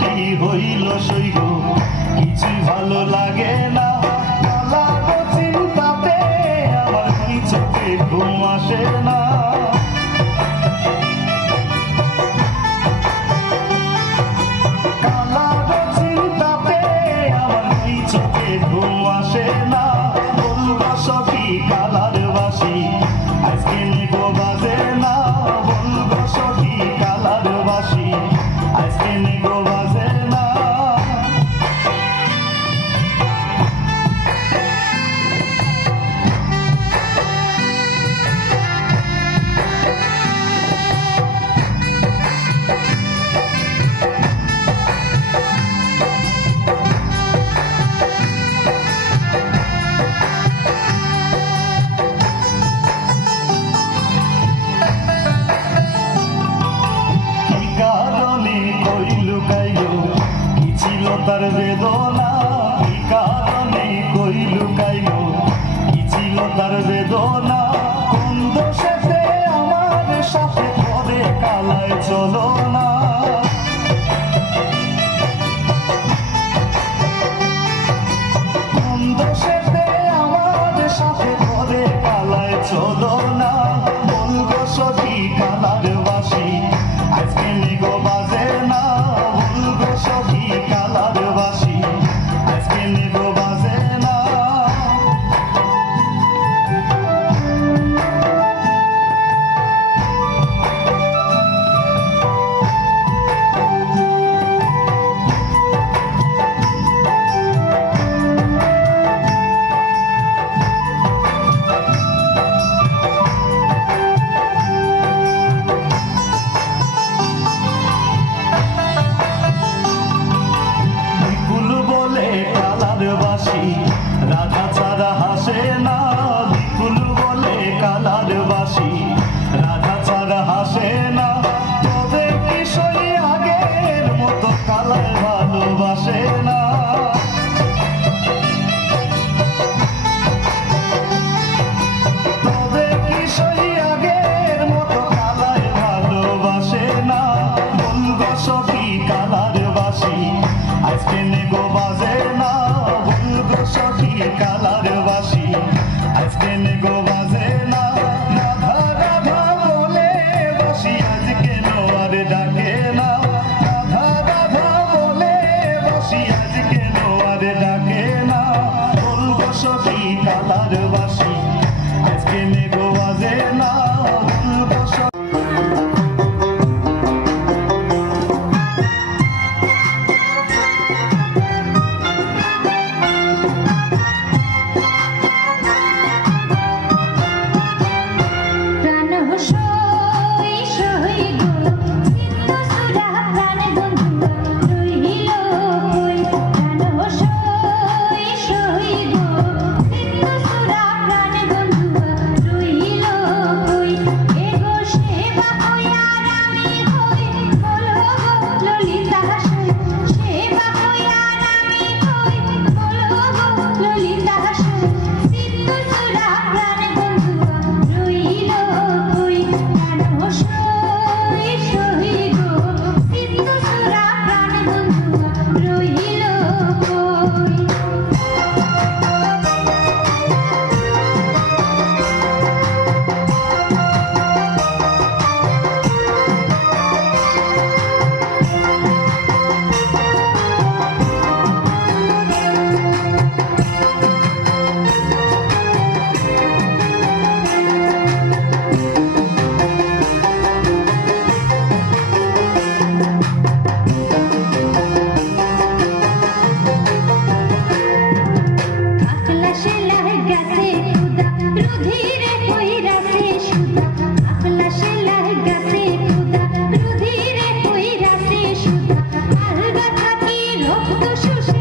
কি হইল সইব কিছু ভালো লাগে না কালার চিন্তাতে আমার কি চোখে ঘুম আসে না কালার চিন্তাতে আমার কি চোখে ঘুম আসে না বলবো সখী কালার বাসি আজকে নিগো বাজে না বলবো সখী কালার বাসি আজকে নিগো বাজে না তার বেদনা কি কারণে কই লুকাইল কি ছিল তার বেদনা কোন দোষেতে আমার সাথে করে কালায় চলো না কোন দোষেতে আমার সাথে করে কালায় চলো না বলবো সখী কালার বাসি আজকে নিগো বাজে না বলবো সখী কালার বাসি আজকে নিগো বাজে না রাধা ছাড়া হাসে না বিপুল বলে কালার বাসি রাধা ছাড়া হাসে না তবে কিশোরী আগের মতো কালার ভালোবাসে না তবে কিশোরী আগের মতো কালার ভালোবাসে না বলবো সখী কালার বাসি আজকে নিগো বাজে না সখী কালার বাসি আজকে নিগো বাজে না রাধা রাধা বলে বাসি আজকে নোয়ার ডাকে না রাধা রাধা বলে বাসি আজকে নোয়ার ডাকে না বলবো সখী কালার বাসি আজকে নিগো বাজে না বলবো রক্ত